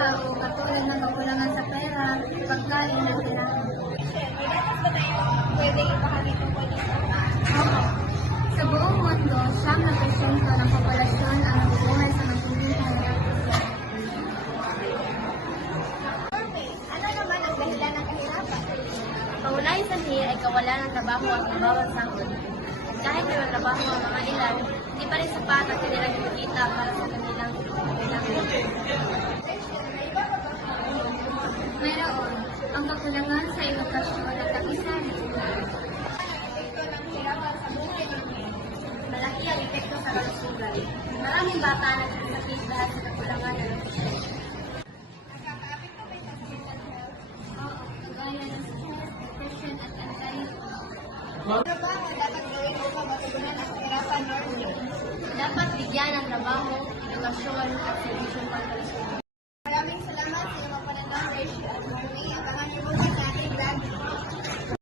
tao katulad ng kakulangan sa pera, pagkain at kailangan. May dapat ba tayo pwede ipahagi tungkol dito? Oo. Sa buong mundo, 9% ng populasyon ang nabubuhay sa magiging kahirap. Okay. Ano naman ang dahilan ng kahirapan? Pangunahing sanhi ay kawalan ng trabaho at ng bawat sahod. Kahit may trabaho ang mga ilan, hindi pa rin sapat ang kanilang kinikita para sa kanilang kailangan. Mayroon ang kakulangan sa edukasyon at kapisan. Epekto ng kahirapan sa buhay ng ngayon. Malaki ang epekto sa kalusugan. Maraming bata nagsasakit dahil sa kakulangan ng nutrisyon. Nagkakaapekto ba ito sa mental health? Oo, kagaya ng stress, depression at anxiety. Ano ba ang dapat gawin upang matugunan ang kahirapan, Norby? Dapat bigyan ng trabaho, edukasyon at servisyon pangkalusugan.